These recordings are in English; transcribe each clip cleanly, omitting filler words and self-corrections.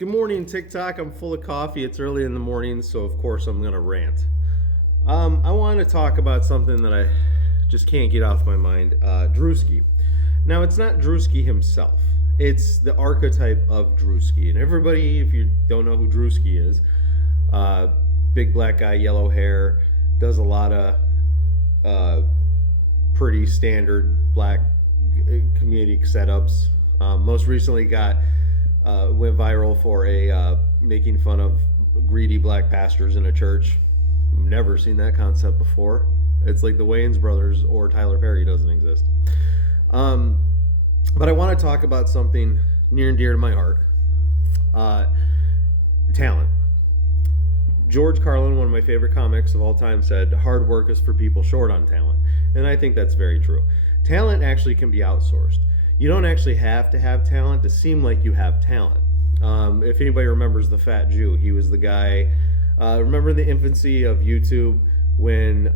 Good morning, TikTok. I'm full of coffee. It's early in the morning, so of course I'm going to rant. I want to talk about something that I just can't get off my mind. Drewski. Now, it's not Drewski himself. It's the archetype of Drewski. And everybody, if you don't know who Drewski is, uh, big black guy, yellow hair, does a lot of pretty standard black comedic setups. Most recently went viral for a making fun of greedy black pastors in a church. Never seen that concept before. It's like the Wayans brothers or Tyler Perry doesn't exist. But I want to talk about something near and dear to my heart. Talent. George Carlin, one of my favorite comics of all time, said, "Hard work is for people short on talent." And I think that's very true. Talent actually can be outsourced. You don't actually have to have talent to seem like you have talent. If anybody remembers the Fat Jew, he was the guy. Remember the infancy of YouTube when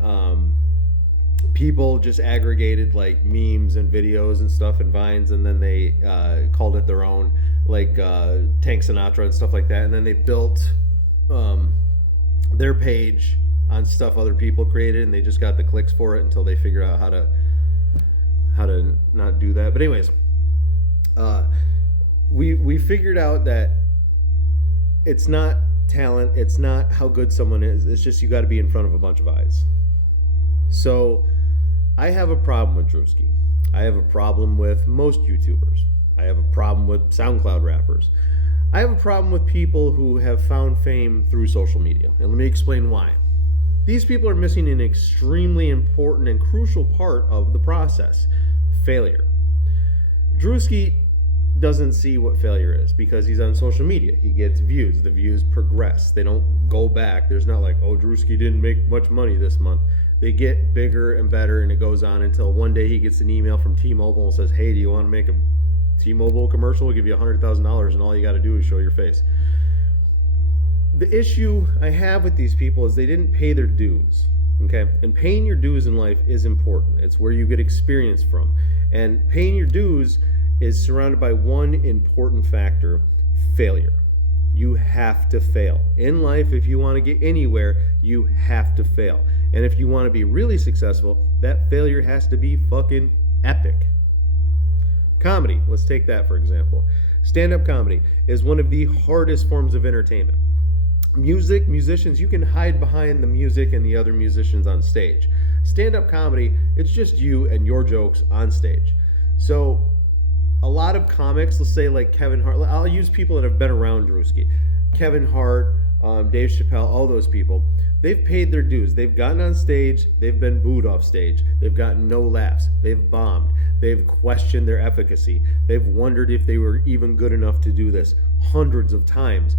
people just aggregated like memes and videos and stuff and vines, and then they called it their own, like Tank Sinatra and stuff like that, and then they built their page on stuff other people created, and they just got the clicks for it until they figured out how to not do that. But anyways, we figured out that it's not talent, it's not how good someone is, it's just you got to be in front of a bunch of eyes. So I have a problem with Drewski. I have a problem with most YouTubers. I have a problem with SoundCloud rappers. I have a problem with people who have found fame through social media. And let me explain why. These people are missing an extremely important and crucial part of the process: failure. Drewski doesn't see what failure is because he's on social media. He gets views. The views progress. They don't go back. There's not like, oh, Drewski didn't make much money this month. They get bigger and better, and it goes on until one day he gets an email from T-Mobile and says, "Hey, do you want to make a T-Mobile commercial? We'll give you $100,000, and all you got to do is show your face." The issue I have with these people is they didn't pay their dues. Okay, and paying your dues in life is important. It's where you get experience from, and paying your dues is surrounded by one important factor: failure. You have to fail in life. If you want to get anywhere, you have to fail, and if you want to be really successful, that failure has to be fucking epic. Comedy, let's take that for example. Stand-up comedy is one of the hardest forms of entertainment. Musicians, you can hide behind the music and the other musicians on stage. Stand-up comedy, it's just you and your jokes on stage. So a lot of comics, let's say like Kevin Hart, I'll use people that have been around Drewski. Kevin Hart, Dave Chappelle, all those people, they've paid their dues. They've gotten on stage, they've been booed off stage, they've gotten no laughs, they've bombed, they've questioned their efficacy, they've wondered if they were even good enough to do this hundreds of times.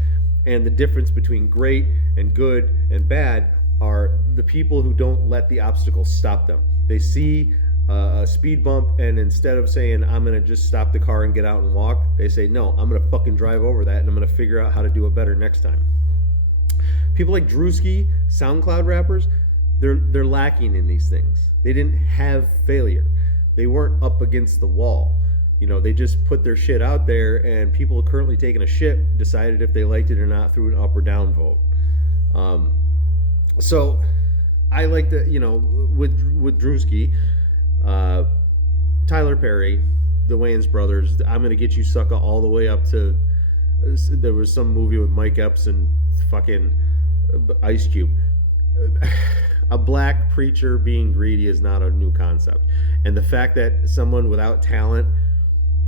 And the difference between great and good and bad are the people who don't let the obstacles stop them. They see a speed bump, and instead of saying, "I'm going to just stop the car and get out and walk," they say, "No, I'm going to fucking drive over that, and I'm going to figure out how to do it better next time." People like Drewski, SoundCloud rappers, they're lacking in these things. They didn't have failure. They weren't up against the wall. You know, they just put their shit out there, and people currently taking a shit decided if they liked it or not through an up or down vote. So I like to, with Drewski, Tyler Perry, the Wayans brothers, "I'm gonna get you sucker" all the way up to, there was some movie with Mike Epps and fucking Ice Cube. A black preacher being greedy is not a new concept, and the fact that someone without talent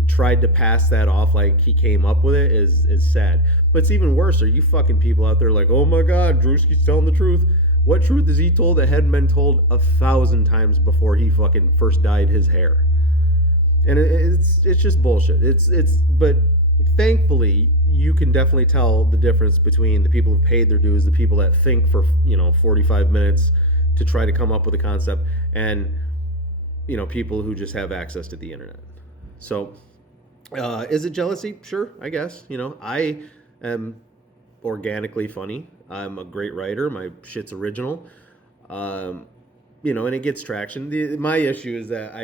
tried to pass that off like he came up with it is sad. But it's even worse. Are you fucking people out there like, "Oh my god, Drewski's telling the truth"? What truth is he told that hadn't been told 1,000 times before he fucking first dyed his hair? And it's just bullshit. But thankfully you can definitely tell the difference between the people who paid their dues, the people that think for 45 minutes to try to come up with a concept, and people who just have access to the internet. So is it jealousy? Sure, I guess. I am organically funny. I'm a great writer. My shit's original. And it gets traction. My issue is that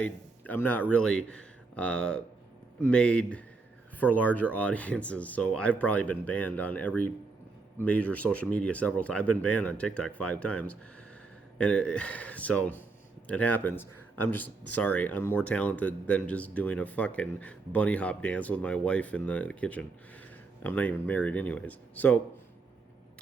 I'm not really made for larger audiences. So I've probably been banned on every major social media several times. I've been banned on TikTok 5 times, and so it happens. I'm just sorry. I'm more talented than just doing a fucking bunny hop dance with my wife in the kitchen. I'm not even married, anyways. So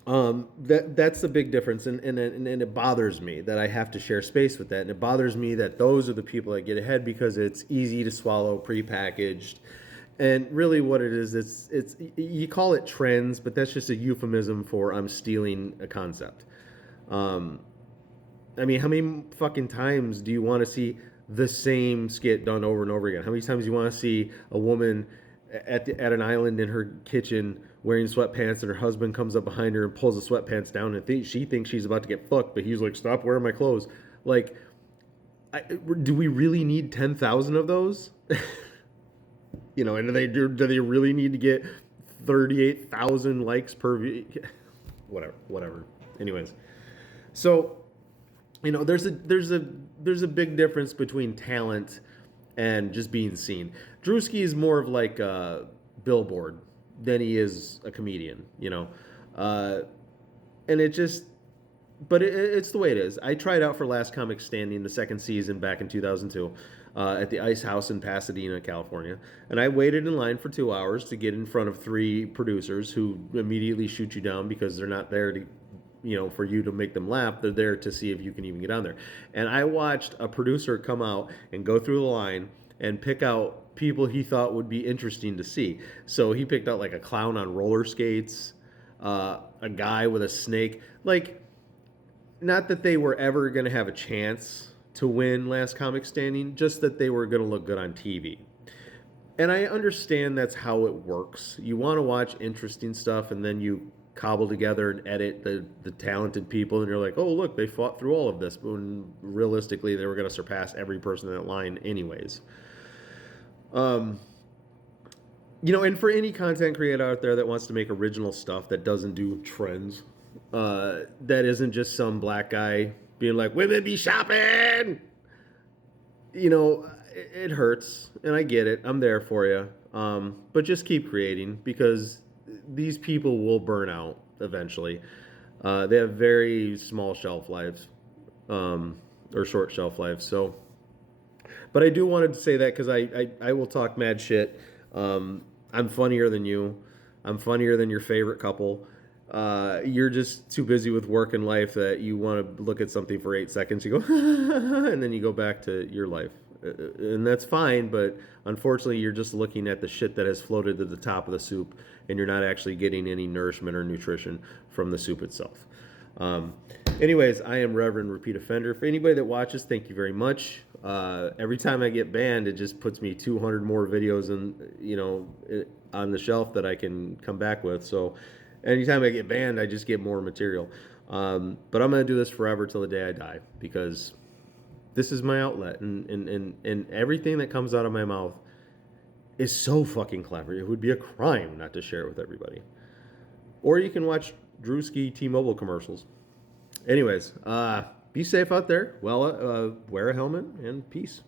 that's the big difference, and it bothers me that I have to share space with that, and it bothers me that those are the people that get ahead because it's easy to swallow, prepackaged, and really what it is, it's you call it trends, but that's just a euphemism for I'm stealing a concept. Um, I mean, how many fucking times do you want to see the same skit done over and over again? How many times do you want to see a woman at an island in her kitchen wearing sweatpants and her husband comes up behind her and pulls the sweatpants down and she thinks she's about to get fucked, but he's like, stop wearing my clothes. Like, do we really need 10,000 of those? You know, and do they really need to get 38,000 likes per view? Whatever. Anyways, so you know, there's a big difference between talent and just being seen. Drewski is more of like a billboard than he is a comedian, you know, and it just, but it's the way it is. I tried out for Last Comic Standing the second season back in 2002 at the Ice House in Pasadena, California, and I waited in line for 2 hours to get in front of 3 producers who immediately shoot you down because they're not there to, you know, for you to make them laugh. They're there to see if you can even get on there. And I watched a producer come out and go through the line and pick out people he thought would be interesting to see. So he picked out like a clown on roller skates, a guy with a snake. Like, not that they were ever going to have a chance to win Last Comic Standing, just that they were going to look good on TV. And I understand that's how it works. You want to watch interesting stuff, and then you cobble together and edit the talented people, and you're like, oh, look, they fought through all of this. But when realistically, they were going to surpass every person in that line anyways. You know, and for any content creator out there that wants to make original stuff that doesn't do trends, that isn't just some black guy being like, women be shopping, you know, it hurts, and I get it. I'm there for you. But just keep creating, because these people will burn out eventually. They have very small shelf lives, or short shelf lives. So, but I do wanted to say that because I will talk mad shit. I'm funnier than you. I'm funnier than your favorite couple. You're just too busy with work and life that you want to look at something for 8 seconds. You go, and then you go back to your life. And that's fine, but unfortunately, you're just looking at the shit that has floated to the top of the soup, and you're not actually getting any nourishment or nutrition from the soup itself. Anyways, I am Reverend Repeat Offender. For anybody that watches, thank you very much. Every time I get banned, it just puts me 200 more videos on the shelf that I can come back with. So anytime I get banned, I just get more material. But I'm going to do this forever till the day I die, because this is my outlet, and everything that comes out of my mouth is so fucking clever. It would be a crime not to share it with everybody. Or you can watch Drewski T-Mobile commercials. Anyways, be safe out there. Well, wear a helmet, and peace.